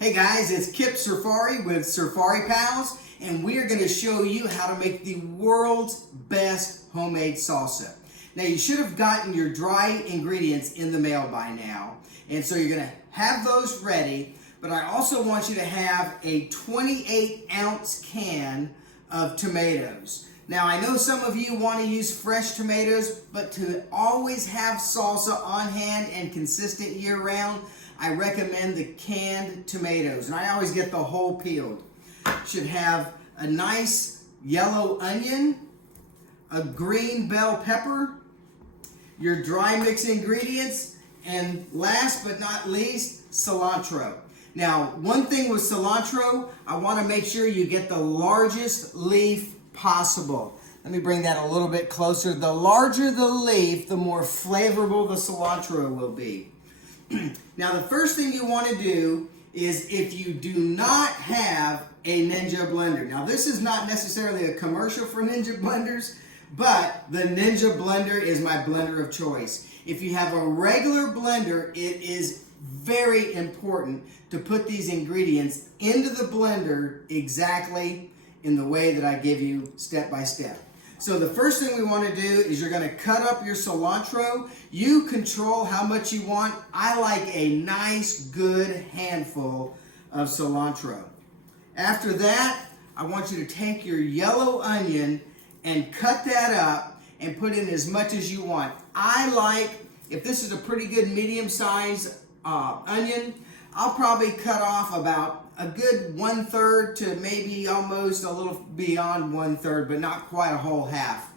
Hey guys, it's Kip Surfari with Surfari Pals, and we are going to show you how to make the world's best homemade salsa. Now you should have gotten your dry ingredients in the mail by now, and so you're going to have those ready, but I also want you to have a 28-ounce can of tomatoes. Now I know some of you want to use fresh tomatoes, but to always have salsa on hand and consistent year-round, I recommend the canned tomatoes, and I always get the whole peeled. Should have a nice yellow onion, a green bell pepper, your dry mix ingredients, and last but not least, cilantro. Now, one thing with cilantro, I want to make sure you get the largest leaf possible. Let me bring that a little bit closer. The larger the leaf, the more flavorful the cilantro will be. Now the first thing you want to do is, if you do not have a Ninja blender. Now this is not necessarily a commercial for Ninja blenders, but the Ninja blender is my blender of choice. If you have a regular blender, it is very important to put these ingredients into the blender exactly in the way that I give you step by step. So the first thing we want to do is you're going to cut up your cilantro. You control how much you want. I like a nice, good handful of cilantro. After that, I want you to take your yellow onion and cut that up and put in as much as you want. I like, if this is a pretty good medium-sized onion, I'll probably cut off about a good 1/3 to maybe almost a little beyond 1/3, but not quite a whole half.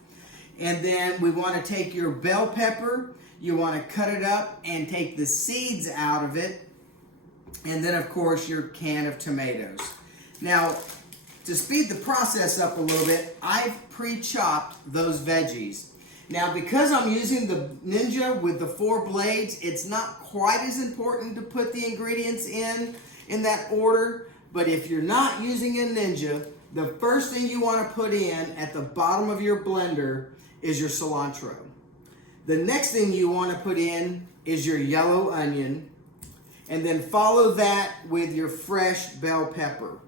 And then we want to take your bell pepper, you want to cut it up and take the seeds out of it, and then of course your can of tomatoes. Now, to speed the process up a little bit, I've pre-chopped those veggies. Now, because I'm using the Ninja with the 4 blades, it's not quite as important to put the ingredients in that order, but if you're not using a Ninja, the first thing you want to put in at the bottom of your blender is your cilantro. The next thing you want to put in is your yellow onion, and then follow that with your fresh bell pepper.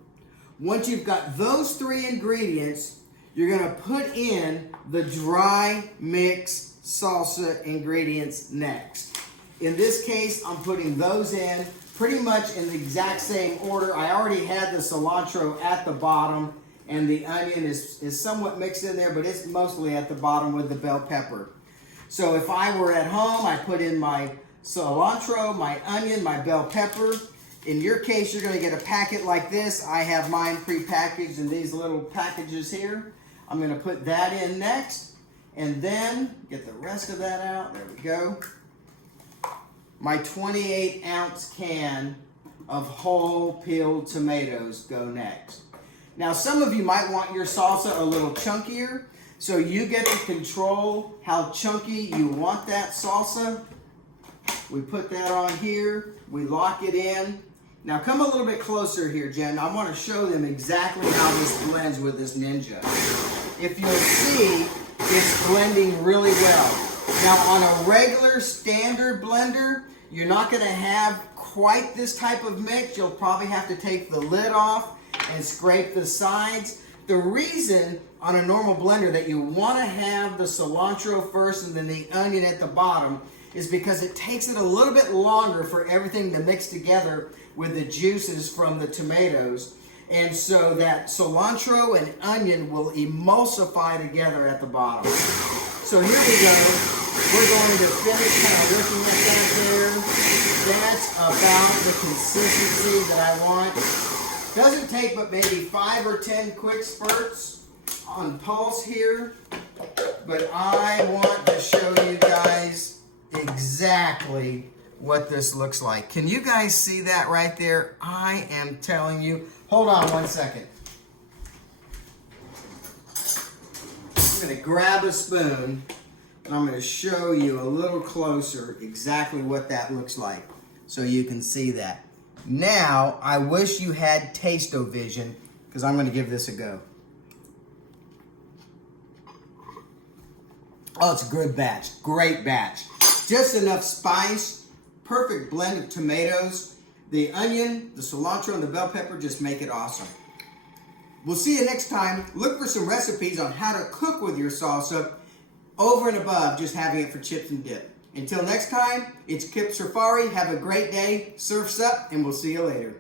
Once you've got those 3 ingredients, you're going to put in the dry mix salsa ingredients next. In this case, I'm putting those in pretty much in the exact same order. I already had the cilantro at the bottom, and the onion is somewhat mixed in there, but it's mostly at the bottom with the bell pepper. So if I were at home, I put in my cilantro, my onion, my bell pepper. In your case, you're going to get a packet like this. I have mine pre-packaged in these little packages here. I'm going to put that in next, and then get the rest of that out. There we go. My 28-ounce can of whole peeled tomatoes go next. Now, some of you might want your salsa a little chunkier, so you get to control how chunky you want that salsa. We put that on here. We lock it in. Now, come a little bit closer here, Jen. I want to show them exactly how this blends with this Ninja. If you'll see, it's blending really well. Now, on a regular standard blender, you're not going to have quite this type of mix. You'll probably have to take the lid off and scrape the sides. The reason on a normal blender that you want to have the cilantro first and then the onion at the bottom is because it takes it a little bit longer for everything to mix together with the juices from the tomatoes. And so that cilantro and onion will emulsify together at the bottom. So here we go. We're going to finish kind of looking at that there. That's about the consistency that I want. Doesn't take but maybe 5 or 10 quick spurts on pulse here. But I want to show you guys exactly what this looks like. Can you guys see that right there? I am telling you. Hold on one second. I'm going to grab a spoon and I'm going to show you a little closer exactly what that looks like so you can see that. Now, I wish you had taste-o-vision because I'm going to give this a go. Oh, it's a good batch. Great batch. Just enough spice. Perfect blend of tomatoes. The onion, the cilantro, and the bell pepper just make it awesome. We'll see you next time. Look for some recipes on how to cook with your salsa over and above just having it for chips and dip. Until next time, it's Kip Surfari. Have a great day. Surf's up, and we'll see you later.